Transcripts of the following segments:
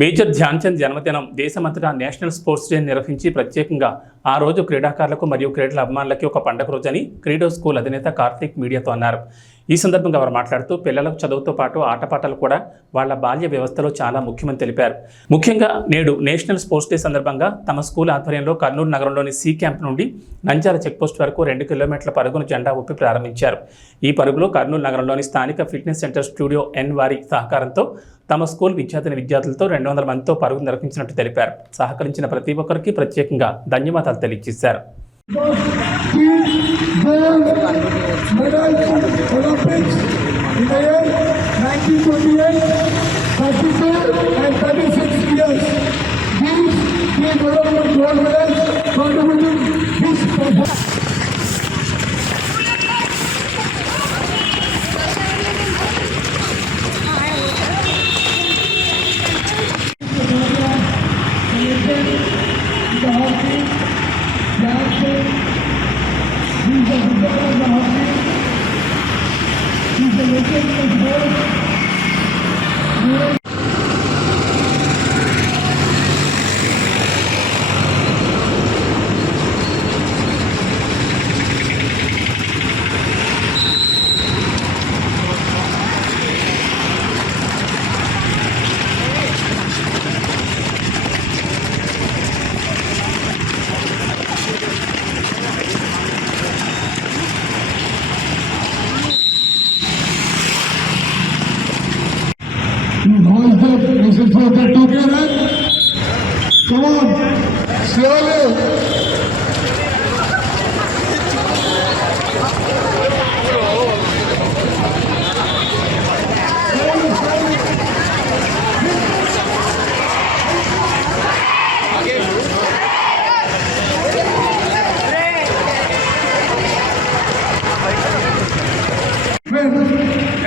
మేజర్ ధ్యాన్ చంద్ జన్మదినం దేశమంతటా national sports day నిర్వహించి ప్రత్యేకంగా ఆ రోజు క్రీడాకారులకు మరియు క్రీడల అభిమానులకి ఒక పండుగ రోజని క్రీడో స్కూల్ అధినేత కార్తిక్ మీడియాతో అన్నారు. ఈ సందర్భంగా వారు మాట్లాడుతూ పిల్లలకు చదువుతో పాటు ఆటపాటలు కూడా వాళ్ల బాల్య వ్యవస్థలో చాలా ముఖ్యమని తెలిపారు. ముఖ్యంగా నేడు నేషనల్ స్పోర్ట్స్ డే సందర్భంగా తమ స్కూల్ ఆధ్వర్యంలో కర్నూలు నగరంలోని సి క్యాంప్ నుండి నంద్యాల చెక్పోస్ట్ వరకు 2 కిలోమీటర్ల పరుగును జెండా ఊపి ప్రారంభించారు. ఈ పరుగులో కర్నూలు నగరంలోని స్థానిక ఫిట్నెస్ సెంటర్ స్టూడియో ఎన్ వారి సహకారంతో తమ స్కూల్ విద్యార్థులతో 200 మందితో పరుగు నిర్వహించినట్టు తెలిపారు. సహకరించిన ప్రతి ఒక్కరికి ప్రత్యేకంగా ధన్యవాదాలు తెలియజేశారు. Come on, slowly.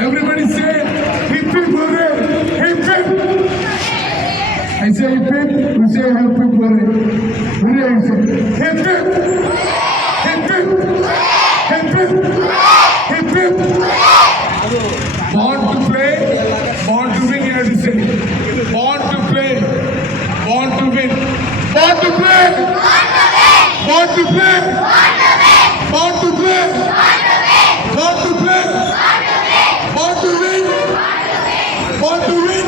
Everybody say hip hip hooray, hip hip. I say hip hip, you say hip hip hooray. Hooray, I say hip hip, hip hip, hip hip, hip hip. Born to play, born to win, you have to say. Born to play, born to win. Born to play, born to play, born to play, born to play, born to win, born to win.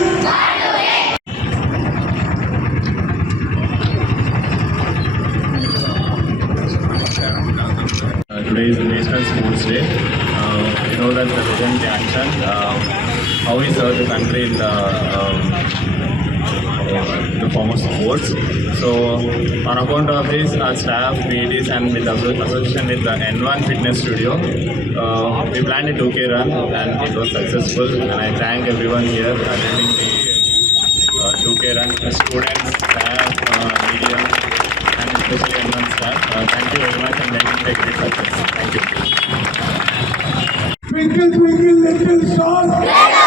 Today is the National Sports Day. You know that President Dhyan Chand, how he served the country in the form of sports. So, on account of this, our staff, PETs, and with association with the N1 Fitness Studio, we planned a 2K run, and it was successful. And I thank everyone here attending the 2K run, students, staff, media, and especially N1 staff. Thank you very much, and let me take this success. Thank you. Twinkle, twinkle, little star.